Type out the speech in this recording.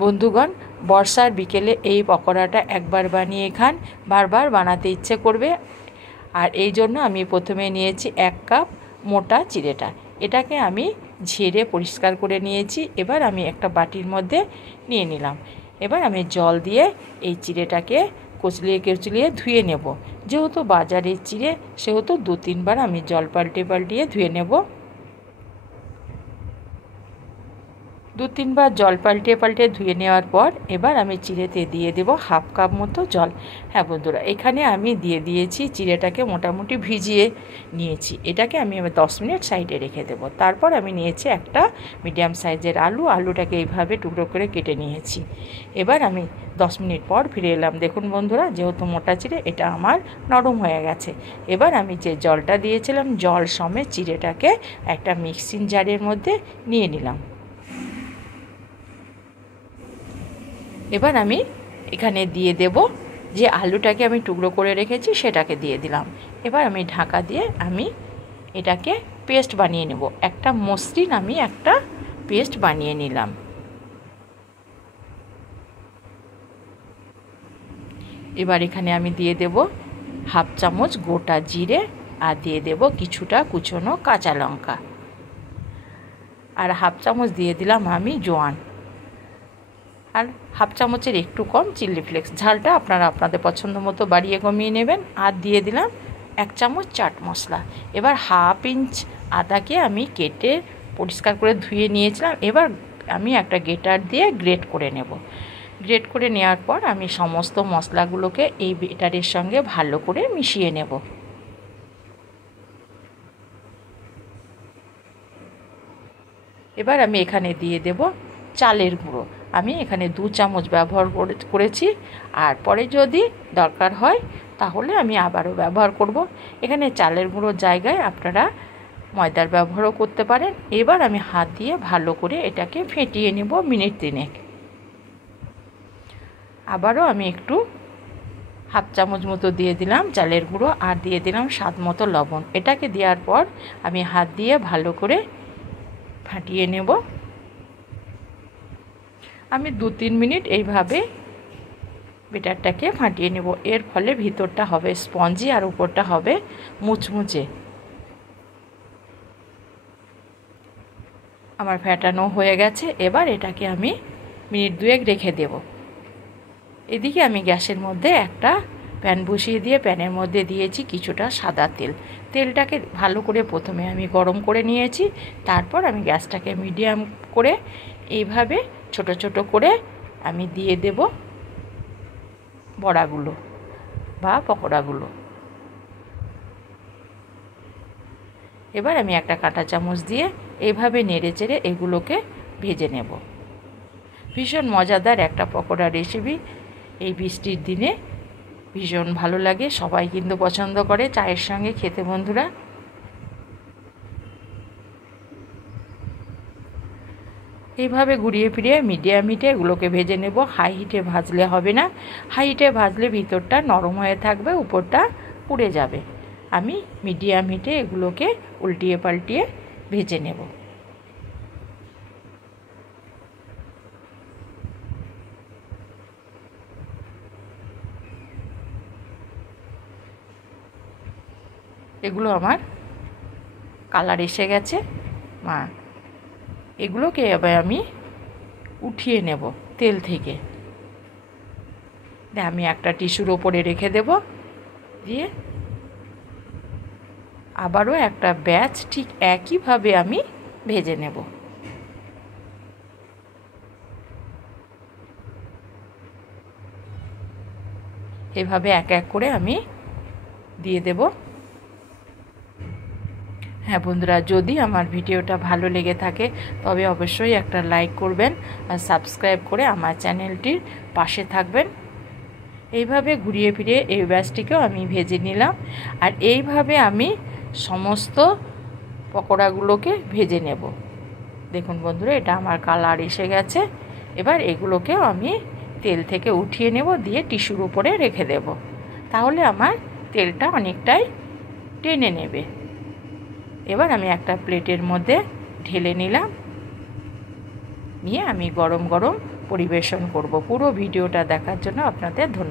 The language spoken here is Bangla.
বন্ধুগণ, বর্ষার বিকেলে এই পকোড়াটা একবার বানিয়ে খান, বারবার বানাতে ইচ্ছে করবে। আর এই জন্য আমি প্রথমে নিয়েছি 1 কাপ মোটা চিড়েটা। এটাকে আমি ঝেড়ে পরিষ্কার করে নিয়েছি। এবার আমি একটা বাটির মধ্যে নিয়ে নিলাম। এবার আমি জল দিয়ে এই চিড়েটাকে কচলিয়ে ধুয়ে নেব। যেহেতু বাজারের চিড়ে, সেহেতু 2-3 বার আমি জল পাল্টিয়ে ধুয়ে নেব। 2-3 বার জল পাল্টে ধুয়ে নেওয়ার পর এবার আমি চিড়েতে দিয়ে দেব 1/2 কাপ মতো জল। হ্যাঁ বন্ধুরা, এখানে আমি দিয়ে দিয়েছি চিড়েটাকে মোটামুটি ভিজিয়ে নিয়েছি। এটাকে আমি 10 মিনিট সাইডে রেখে দেব। তারপর আমি নিয়েছি একটা মিডিয়াম সাইজের আলুটাকে এইভাবে টুকরো করে কেটে নিয়েছি। এবার আমি 10 মিনিট পর ফিরে এলাম। দেখুন বন্ধুরা, যেহেতু মোটা চিড়ে, এটা আমার নরম হয়ে গেছে। এবার আমি যে জলটা দিয়েছিলাম, জল সমেত চিড়েটাকে একটা মিক্সিং জারের মধ্যে নিয়ে নিলাম। এবার আমি এখানে দিয়ে দেব যে আলুটাকে আমি টুকরো করে রেখেছি, সেটাকে দিয়ে দিলাম। এবার আমি ঢাকা দিয়ে আমি এটাকে পেস্ট বানিয়ে নেব। একটা মসৃণ আমি একটা পেস্ট বানিয়ে নিলাম। এবার এখানে আমি দিয়ে দেব 1/2 চামচ গোটা জিরে, আর দিয়ে দেব কিছুটা কুচনো কাঁচা লঙ্কা, আর 1/2 চামচ দিয়ে দিলাম আমি জোয়ান, আর 1/2 চামচের একটু কম চিলি ফ্লেক্স। ঝালটা আপনারা আপনাদের পছন্দ মতো বাড়িয়ে কমিয়ে নেবেন। আর দিয়ে দিলাম 1 চামচ চাট মশলা। এবার 1/2 ইঞ্চ আদাকে আমি কেটে পরিষ্কার করে ধুয়ে নিয়েছিলাম। এবার আমি একটা গ্রেটার দিয়ে গ্রেট করে নেব। গ্রেট করে নেওয়ার পর আমি সমস্ত মশলাগুলোকে এই ব্যাটারের সঙ্গে ভালো করে মিশিয়ে নেব। এবার আমি এখানে দিয়ে দেব চালের গুঁড়ো। আমি এখানে 2 চামচ ব্যবহার করেছি, আর পরে যদি দরকার হয় তাহলে আমি আবারও ব্যবহার করব। এখানে চালের গুঁড়োর জায়গায় আপনারা ময়দার ব্যবহারও করতে পারেন। এবার আমি হাত দিয়ে ভালো করে এটাকে ফেটিয়ে নেব মিনিট 3। আবারও আমি একটু 1/2 চামচ মতো দিয়ে দিলাম চালের গুঁড়ো, আর দিয়ে দিলাম স্বাদ মতো লবণ। এটাকে দেওয়ার পর আমি হাত দিয়ে ভালো করে ফাটিয়ে নেব। আমি 2-3 মিনিট এইভাবে ব্যাটারটাকে ফাটিয়ে নেব। এর ফলে ভিতরটা হবে স্পঞ্জি আর উপরটা হবে মুচমুচে। আমার ফেটানো হয়ে গেছে। এবার এটাকে আমি মিনিট 2 রেখে দেব। এদিকে আমি গ্যাসের মধ্যে একটা প্যান বসিয়ে দিয়ে প্যানের মধ্যে দিয়েছি কিছুটা সাদা তেল। তেলটাকে ভালো করে প্রথমে আমি গরম করে নিয়েছি। তারপর আমি গ্যাসটাকে মিডিয়াম করে এইভাবে ছোট ছোট করে আমি দিয়ে দেব বড়াগুলো বা পকোড়াগুলো। এবার আমি একটা কাঁটা চামচ দিয়ে এইভাবে নেড়ে চেড়ে এগুলোকে ভেজে নেব। ভীষণ মজাদার একটা পকোড়া রেসিপি। এই বৃষ্টির দিনে ভীষণ ভালো লাগে, সবাই কিন্তু পছন্দ করে চায়ের সঙ্গে খেতে বন্ধুরা। এইভাবে ঘুরিয়ে ফিরিয়ে মিডিয়াম হিটে এগুলোকে ভেজে নেব। হাই হিটে ভাজলে হবে না। হাই হিটে ভাজলে ভিতরটা নরম হয়ে থাকবে, উপরটা পুড়ে যাবে। আমি মিডিয়াম হিটে এগুলোকে উল্টিয়ে পাল্টিয়ে ভেজে নেব। এগুলো আমার কালার এসে গেছে। এগুলোকে এবার আমি উঠিয়ে নেব তেল থেকে। আমি একটা টিস্যুর ওপরে রেখে দেব, দিয়ে আবারও একটা ব্যাচ ঠিক একইভাবে আমি ভেজে নেব। এভাবে এক এক করে আমি দিয়ে দেব। হ্যাঁ বন্ধুরা, যদি আমার ভিডিওটা ভালো লেগে থাকে তবে অবশ্যই একটা লাইক করবেন আর সাবস্ক্রাইব করে আমার চ্যানেলটির পাশে থাকবেন। এইভাবে ঘুরিয়ে ফিরিয়ে এই ব্যাচটিকেও আমি ভেজে নিলাম। আর এইভাবে আমি সমস্ত পকোড়াগুলোকে ভেজে নেব। দেখুন বন্ধুরা, এটা আমার কালার এসে গেছে। এবার এগুলোকেও আমি তেল থেকে উঠিয়ে নেব, দিয়ে টিস্যুর উপরে রেখে দেব। তাহলে আমার তেলটা অনেকটাই টেনে নেবে। এবার আমি একটা প্লেটের মধ্যে ঢেলে নিলাম, নিয়ে আমি গরম গরম পরিবেশন করব। পুরো ভিডিওটা দেখার জন্য আপনাদের ধন্যবাদ।